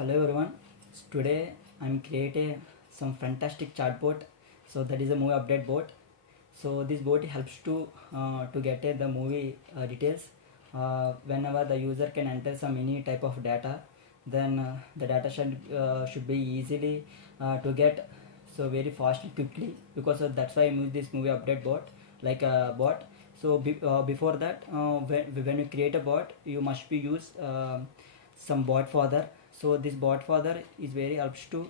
Hello everyone. Today I'm creating some fantastic chatbot. So that is a movie update bot. So this bot helps to get the movie details. Whenever the user can enter some any type of data, then the data should be easily to get so very fast and quickly, because that's why I use this movie update bot like a bot. So before that, when you create a bot, you must be use some bot further. So this bot further is very helps to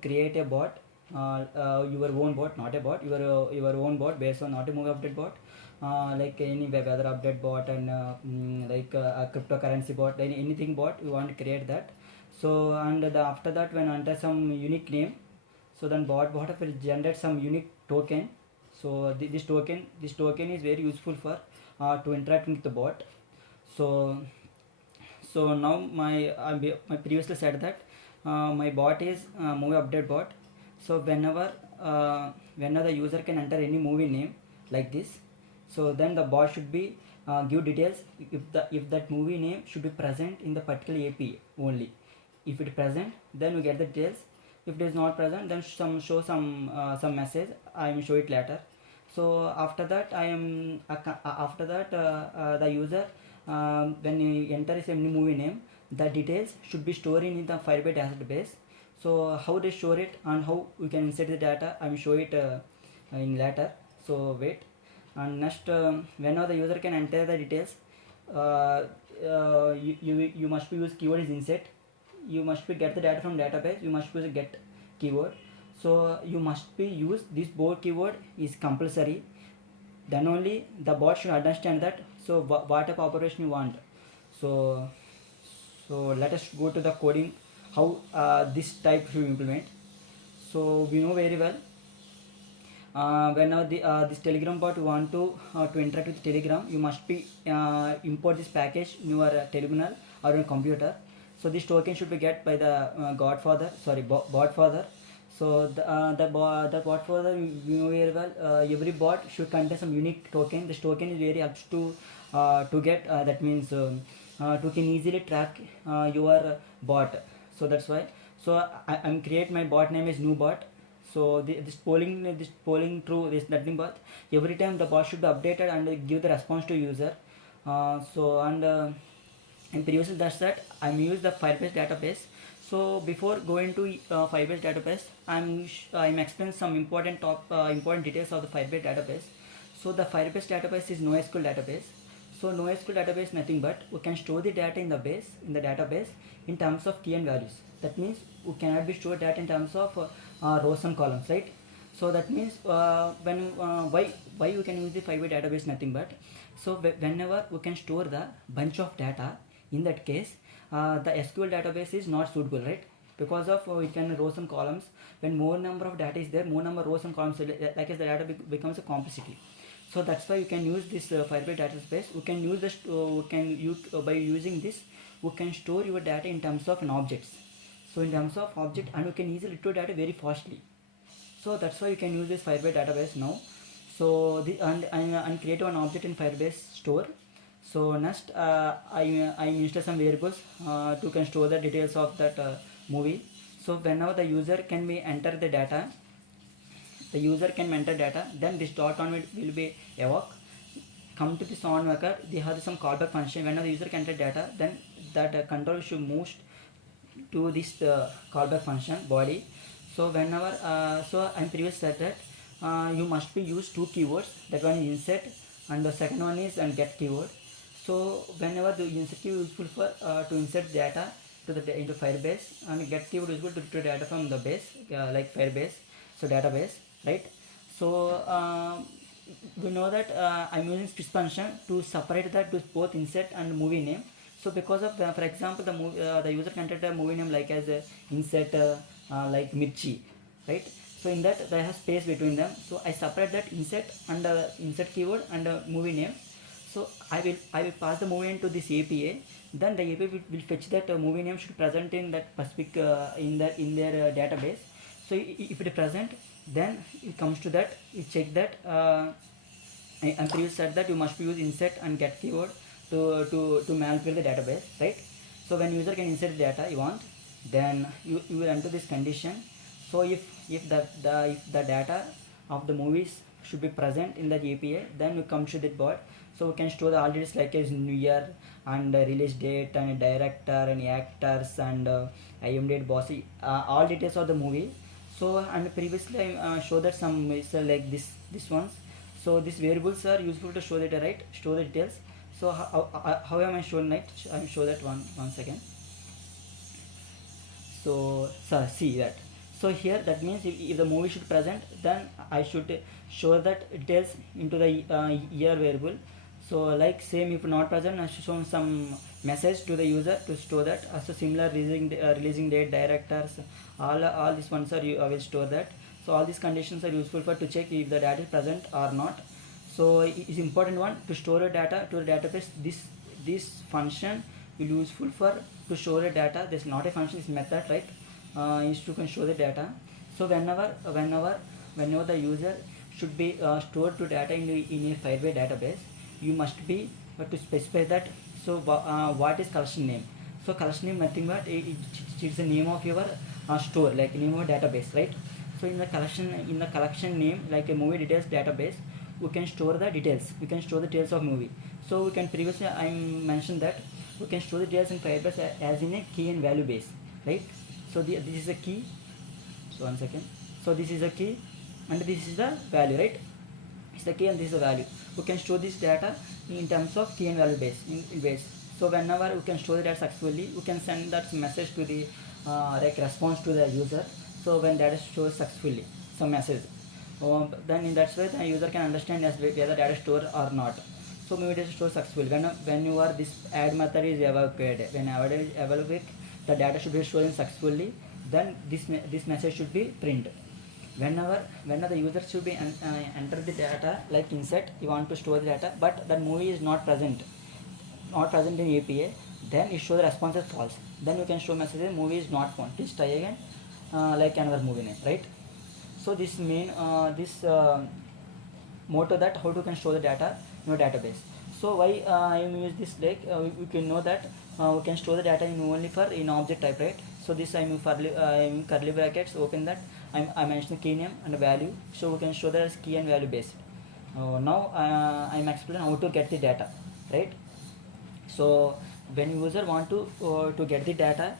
create a bot, your own bot, not a bot, your own bot based on not a movie update bot, like any weather update bot and like a cryptocurrency bot, anything bot you want to create that. So and after that, when enter some unique name, so then bot will generate some unique token. So this token is very useful for to interact with the bot. So now my previously said that my bot is movie update bot. So whenever the user can enter any movie name like this, so then the bot should be give details if that movie name should be present in the particular API only. If it is present, then we get the details. If it is not present, then show some message. I will show it later. So after that, the user, when you enter a movie name, the details should be stored in the firebase database. So how they store it and how we can insert the data, I will show it in later. So wait. And next, whenever the user can enter the details, you must be use keyword is insert. You must be get the data from database. You must use get keyword. So you must be use this both keyword is compulsory. Then only the bot should understand that. So what type of operation you want. So let us go to the coding, how this type should implement. So we know very well, whenever this telegram bot want to interact with telegram, you must be import this package in your terminal or your computer. So this token should be get by the bot father. So the bot father, you know very well, every bot should contain some unique token. This token is very helps to get that means to can easily track your bot. So that's why. So I'm create my bot name is new bot. So this polling through this nothing but every time the bot should be updated and give the response to user. And previously that's that I'm use the firebase database. So before going to firebase database, I'm explain some important details of the firebase database. So the firebase database is NoSQL database. So NoSQL database nothing but we can store the data in the database in terms of key and values. That means we cannot be store data in terms of rows and columns, right? So that means why we can use the firebase database nothing but, so whenever we can store the bunch of data, in that case the SQL database is not suitable, right? Because of we can rows and columns. When more number of data is there, more number of rows and columns, like as the data becomes a complexity. So that's why you can use this firebase database. We can use this. By using this, we can store your data in terms of an objects. So in terms of object, and we can easily retrieve data very fastly. So that's why you can use this firebase database now. So and create one object in firebase store. So next, I install some variables to can store the details of that movie. So whenever the user can be enter the data, then this dot on will be evoke. Come to this on worker, they have some callback function. Whenever the user can enter data, then that control should move to this callback function body. So whenever so I'm previous said that you must be use two keywords. That one is insert and the second one is and get keyword. So whenever the insert keyword is useful for to insert data into firebase, and get keyword is useful to retrieve data from the base like firebase, so database, right? So we know that I'm using switch function to separate that to both insert and movie name. So because of the, for example, the user can enter a movie name like as a insert like Mirchi, right? So in that there has space between them. So I separate that insert and insert keyword and movie name. So I will pass the movie name to this API. Then the API will fetch that movie name should present in that specific in their database. So if it is present, then it comes to that. You check that. I'm previously said that you must use insert and get keyword to manipulate the database, right? So when user can insert data you want, then you will enter this condition. So if the data of the movies should be present in that API, then we come to that bot. So we can store the all details like as new year and release date and director and actors and IMDb boss, all details of the movie. So and previously I showed that some is like this ones. So these variables are useful to show data, right? Store the details. So how am I showing it? I'm show that one second. So see that. So here that means if the movie should present, then I should show that details into the year variable. So like same, if not present, I should show some message to the user to store that. Also similar releasing date, directors, all these ones are I will store that. So all these conditions are useful for to check if the data is present or not. So it is important one to store a data to the database. This function will useful for to store a data. This is not a function, it's method, right? Is to can show the data. So whenever the user should be stored to data in a firebase database, you must be to specify that. So what is collection name? So collection name nothing but it's the name of your store, like name of database, right? So in the collection name, like a movie details database, we can store the details. We can store the details of movie. So we can previously I mentioned that we can store the details in firebase as in a key and value base, right? So this is a key. So one second. So this is a key and this is the value, right? It's the key and this is the value. We can store this data in terms of key and value base in base. So whenever we can store the data successfully, we can send that message to the like response to the user. So when data stores successfully, some message, then in that way the user can understand as whether data stored or not. So maybe data store successfully when you are this add method is evaluated. When add is evaluated, the data should be stored successfully. Then this message should be print. Whenever the user should be enter the data like insert, you want to store the data, but that movie is not present in API, then it show the response as false. Then you can show message movie is not found. Please try again, like another movie name, right? So this main motto that how to can store the data in your database. So why I use this, like we can know that we can store the data in only for in object type, right? So this I'm curly brackets, open that. I mentioned key name and value, so we can show that as key and value based. Now I'm explaining how to get the data, right? So when user want to get the data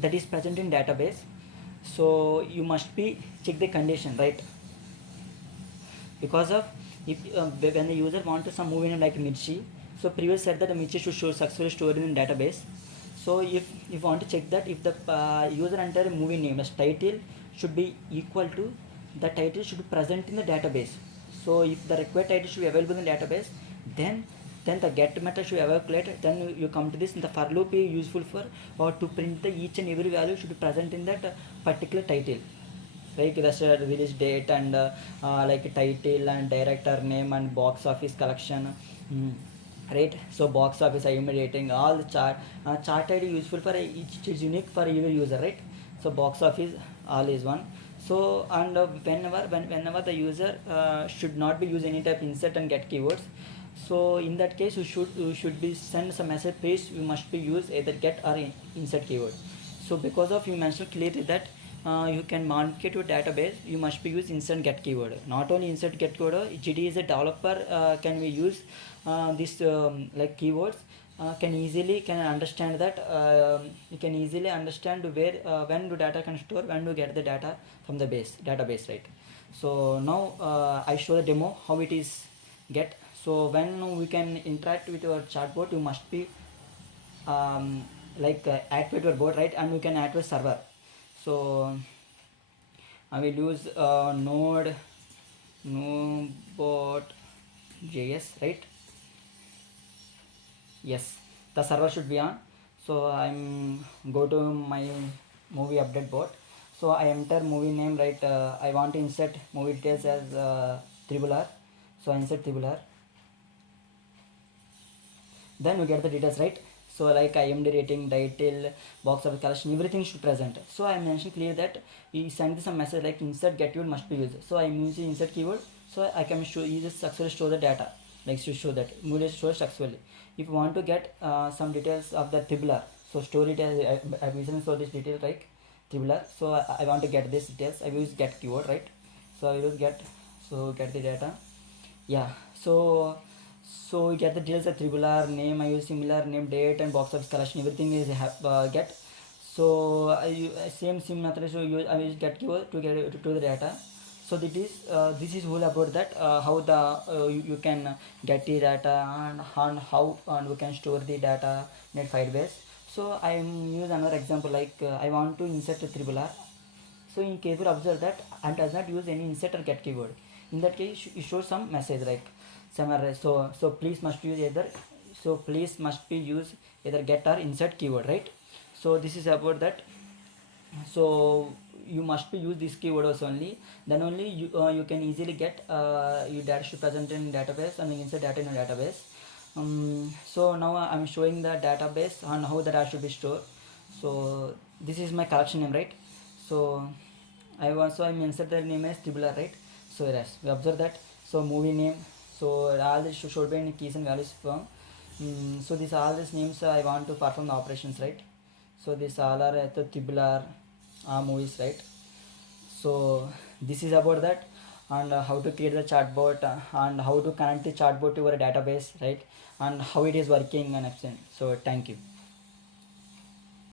that is present in database, so you must be check the condition, right? Because of if when the user want some movie name like Mirchi, so previous said that the Mirchi should show successfully stored in database. So if you want to check that if the user enter movie name as title should be equal to the title should be present in the database. So if the required title should be available in the database, then the get method should evaluate. Then you come to this. The for loop is useful for or to print the each and every value should be present in that particular title, like the release date and like title and director name and box office collection. Right, so box office IMDb rating, all the chart ID useful for each is unique for every user, right? So box office all is one. So and whenever the user should not be use any type insert and get keywords. So in that case you should be send some message, please you must be use either get or insert keyword. So because of you mentioned clearly that you can market your database, you must be use insert get keyword. Not only insert get keyword, GD is a developer can we use this like keywords can understand that you can easily understand where when do data can store, when to get the data from the database, right? So now I show the demo how it is get. So when we can interact with your chatbot, you must be like activate your bot, right? And we can activate server. So I will use node bot JS, right? Yes, the server should be on. So I'm go to my movie update bot. So I enter movie name, right? I want to insert movie details as RRR. So I insert RRR. Then we get the details, right? So like IMDb rating, title, box office collection, everything should present. So I mentioned clear that you send some message like insert get keyword must be used. So I'm using insert keyword. So I can show you just successfully store the data, like to show that movie store successfully. If you want to get some details of the RRR, So store it as I recently saw this detail like tribular. So I want to get this details. I use get keyword, right? So I use get, so get the data. Yeah, so we get the details of tribular name. I use similar name, date, and box office collection. Everything is get. So I use same method. So I use get keyword to get to the data. So this is all about that, how the you can get the data, and how and we can store the data in firebase. So I use another example like I want to insert a tribular. So in case you observe that and does not use any insert or get keyword. In that case, you show some message like summary. So please must use either. So please must be use either get or insert keyword, right? So this is about that. So you must be use this keywords only. Then only you can easily get your data should present in database and insert data in a database. So now I'm showing the database and how the data should be stored. So this is my collection name, right? So I'm insert the name as tribular, right? So yes, we observe that. So movie name. So all this should be in keys and values form. So these all these names I want to perform the operations, right? So these all are at the tribular movies, right? So this is about that, and how to create the chatbot, and how to connect the chatbot to your database, right? And how it is working and everything. So thank you.